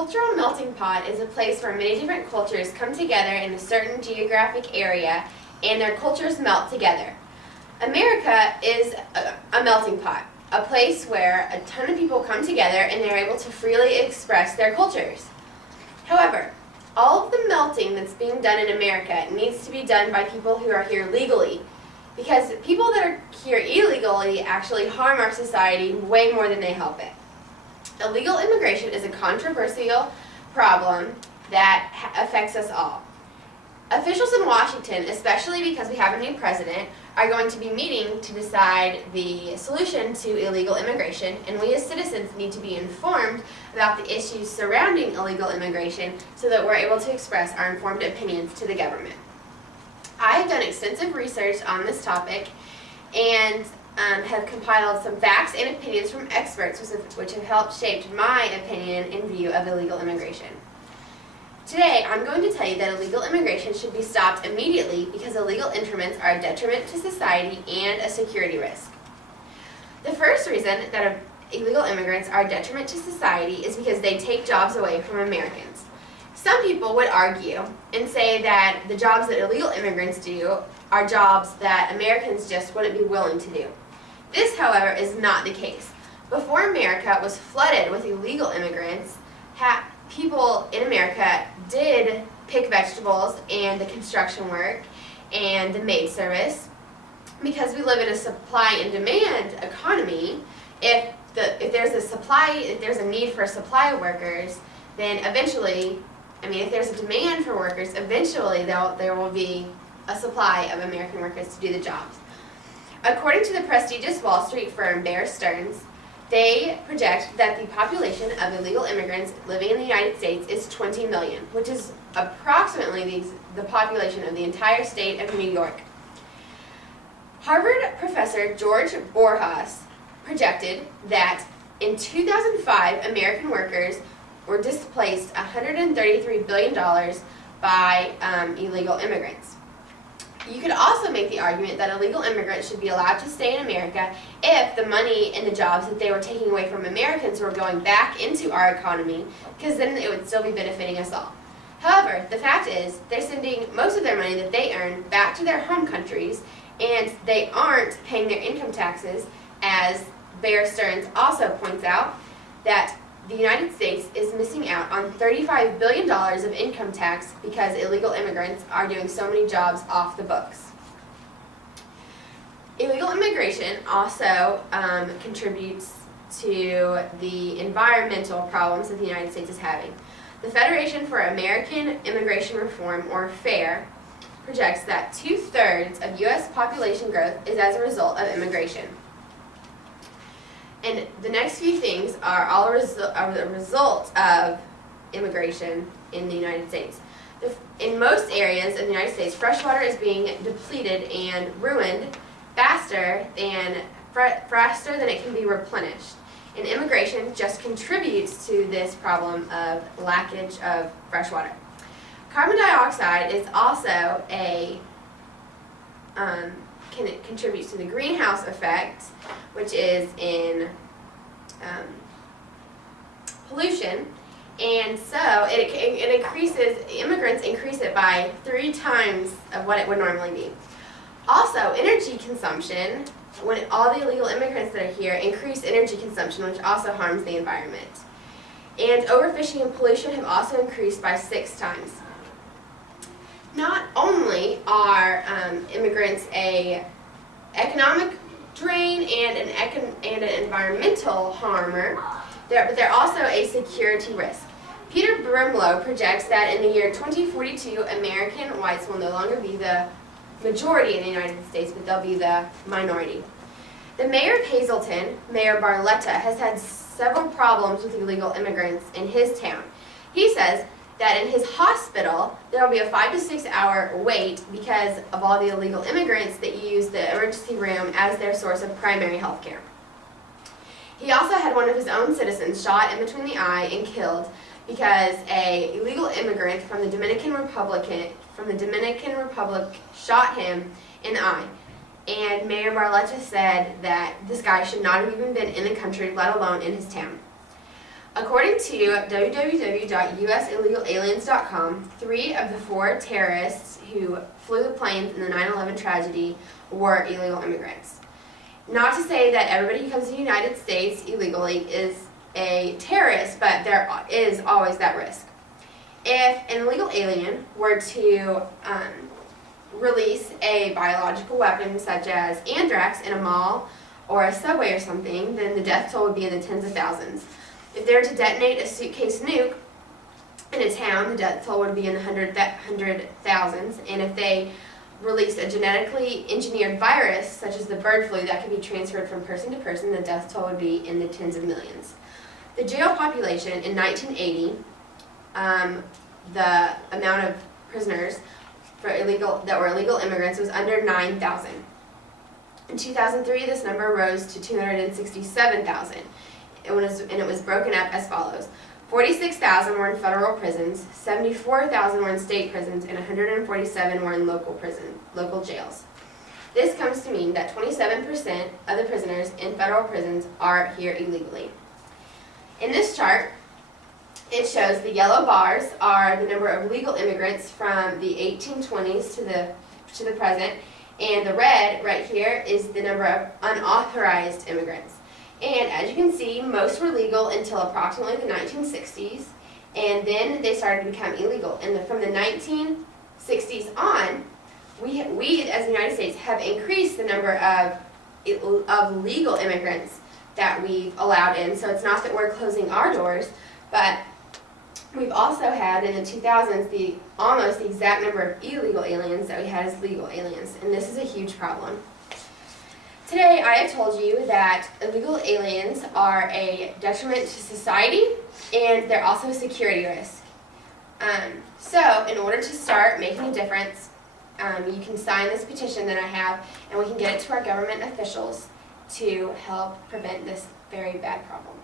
cultural melting pot is a place where many different cultures come together in a certain geographic area and their cultures melt together. America is a melting pot, a place where a ton of people come together and they're able to freely express their cultures. However, all of the melting that's being done in America needs to be done by people who are here legally, because people that are here illegally actually harm our society way more than they help it. Illegal immigration is a controversial problem that affects us all. Officials in Washington, especially because we have a new president, are going to be meeting to decide the solution to illegal immigration, and we as citizens need to be informed about the issues surrounding illegal immigration so that we're able to express our informed opinions to the government. I have done extensive research on this topic and have compiled some facts and opinions from experts which have helped shape my opinion and view of illegal immigration. Today, I'm going to tell you that illegal immigration should be stopped immediately because illegal entrants are a detriment to society and a security risk. The first reason that illegal immigrants are a detriment to society is because they take jobs away from Americans. Some people would argue and say that the jobs that illegal immigrants do are jobs that Americans just wouldn't be willing to do. This, however, is not the case. Before America was flooded with illegal immigrants, people in America did pick vegetables and the construction work and the maid service. Because we live in a supply and demand economy, if there's a need for a supply of workers, then eventually, if there's a demand for workers, eventually there will be a supply of American workers to do the jobs. According to the prestigious Wall Street firm Bear Stearns, they project that the population of illegal immigrants living in the United States is 20 million, which is approximately the population of the entire state of New York. Harvard professor George Borjas projected that in 2005, American workers were displaced $133 billion by illegal immigrants. You could also make the argument that illegal immigrants should be allowed to stay in America if the money and the jobs that they were taking away from Americans were going back into our economy, because then it would still be benefiting us all. However, the fact is, they're sending most of their money that they earn back to their home countries, and they aren't paying their income taxes, as Bear Stearns also points out, that the United States is missing out on $35 billion of income tax because illegal immigrants are doing so many jobs off the books. Illegal immigration also contributes to the environmental problems that the United States is having. The Federation for American Immigration Reform, or FAIR, projects that 2/3 of U.S. population growth is as a result of immigration. And the next few things are all a result of immigration in the United States. In most areas of the United States, fresh water is being depleted and ruined faster than it can be replenished. And immigration just contributes to this problem of lackage of fresh water. Carbon dioxide is also contributes to the greenhouse effect, which is in pollution, and so it increases, immigrants increase it by 3 times of what it would normally be. Also, energy consumption, when all the illegal immigrants that are here increase energy consumption, which also harms the environment. And overfishing and pollution have also increased by 6 times. Not only are immigrants an economic drain and an environmental harmer, but they're also a security risk. Peter Brimlow projects that in the year 2042, American whites will no longer be the majority in the United States, but they'll be the minority. The mayor of Hazleton, Mayor Barletta, has had several problems with illegal immigrants in his town. He says that in his hospital, there will be a 5 to 6 hour wait because of all the illegal immigrants that use the emergency room as their source of primary health care. He also had one of his own citizens shot in between the eye and killed because an illegal immigrant from the Dominican Republic shot him in the eye. And Mayor Barletta said that this guy should not have even been in the country, let alone in his town. According to www.usillegalialiens.com, 3 of the 4 terrorists who flew the planes in the 9/11 tragedy were illegal immigrants. Not to say that everybody who comes to the United States illegally is a terrorist, but there is always that risk. If an illegal alien were to release a biological weapon such as anthrax in a mall or a subway or something, then the death toll would be in the tens of thousands. If they were to detonate a suitcase nuke in a town, the death toll would be in the hundred thousands. And if they released a genetically engineered virus, such as the bird flu, that could be transferred from person to person, the death toll would be in the tens of millions. The jail population in 1980, the amount of prisoners that were illegal immigrants was under 9,000. In 2003, this number rose to 267,000. And it was broken up as follows. 46,000 were in federal prisons, 74,000 were in state prisons, and 147 were in local jails. This comes to mean that 27% of the prisoners in federal prisons are here illegally. In this chart, it shows the yellow bars are the number of legal immigrants from the 1820s to the present, and the red right here is the number of unauthorized immigrants. And as you can see, most were legal until approximately the 1960s, and then they started to become illegal. And from the 1960s on, we as the United States have increased the number of legal immigrants that we've allowed in. So it's not that we're closing our doors, but we've also had in the 2000s almost the exact number of illegal aliens that we had as legal aliens, and this is a huge problem. Today I have told you that illegal aliens are a detriment to society, and they're also a security risk. So in order to start making a difference, you can sign this petition that I have, and we can get it to our government officials to help prevent this very bad problem.